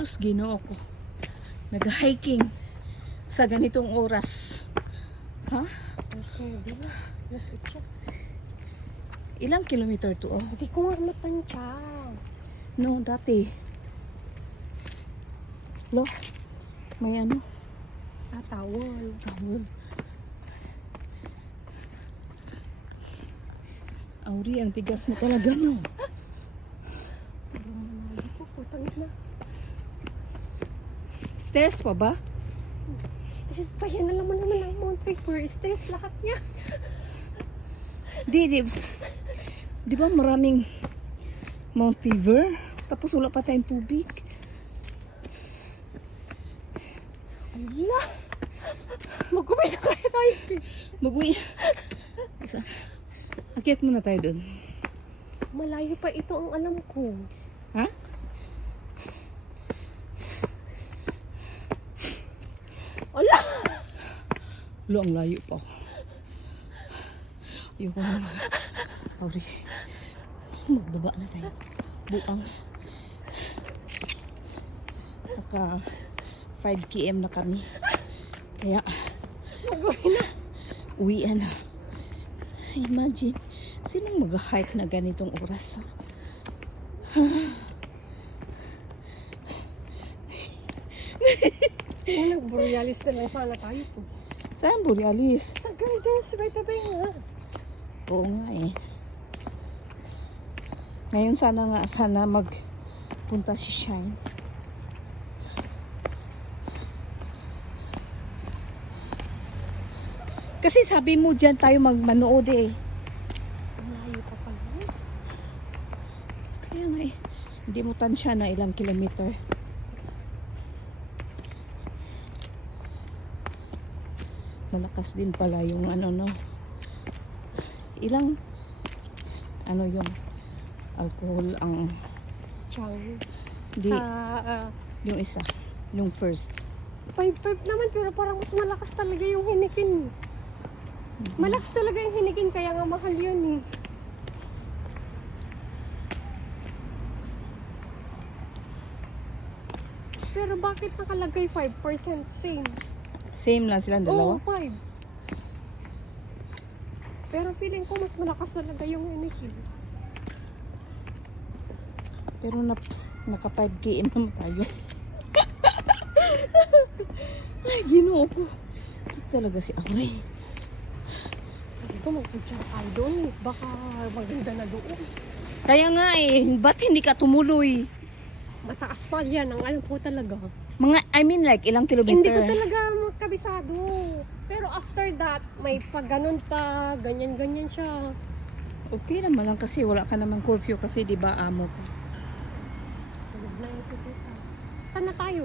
Sus, Ginoo ko. Nag-hiking sa ganitong oras. Ha? Ilang kilometer to? Oh? Hindi ko nga matansya. No, dati. Lo, may ano? Tawol. Tawol. Auri, ang tigas mo talaga, no? Stairs pa ba? Stress pa yan. Alam mo naman ang Mount Piper. Stress lahat niya. Di ba maraming Mount Piper? Tapos wala pa tayong tubig. Ala! Mag-uwi na kaya tayo. Mag-uwi. Akyat muna tayo dun. Malayo pa ito ang alam ko. Ha? Ala! Lo, ang layo pa. Ayoko na. Auri. Magbaba na tayo. Buang. Saka 5 km na kami. Kaya Mag-uwi na. uwian na. Imagine, sinong mag-hike na ganitong oras? Kung nag-borealis na lang sana tayo po. Saan Borealis? Sa ganda, sa tabi nga. Oo nga eh. Ngayon sana magpunta si Shine. Kasi sabi mo dyan tayo magmanood eh. Malayo pa pala. Kaya nga eh. Hindi mo tansya na ilang kilometer. Malakas din pala yung ano no. Ilang ano yung alcohol ang Chang. di Sa yung isa, yung first. 5-5 naman pero parang mas malakas talaga yung hinikin. Malakas talaga yung hinikin kaya nga mahal yun eh. Pero bakit nakalagay 5%? Same. Same lang silang dalawa. Oo, 5. Pero feeling ko mas malakas talaga yung hinikin. Pero naka 5 km naman tayo. Ay, Ginoo ko. Ito talaga si Aure. Sabi ko magpunta tayo doon. Baka maganda na doon. Kaya nga eh, ba't hindi ka tumuloy? Mataas pa yan. Ang alam ko talaga. Mga, I mean like, ilang kilometer? Hindi ko talaga magkabisado. Pero after that, may pag ganun pa, ganyan-ganyan siya. Okay naman lang kasi wala ka naman curfew kasi di ba amo ko. Tulog na yung si tita. Saan na tayo?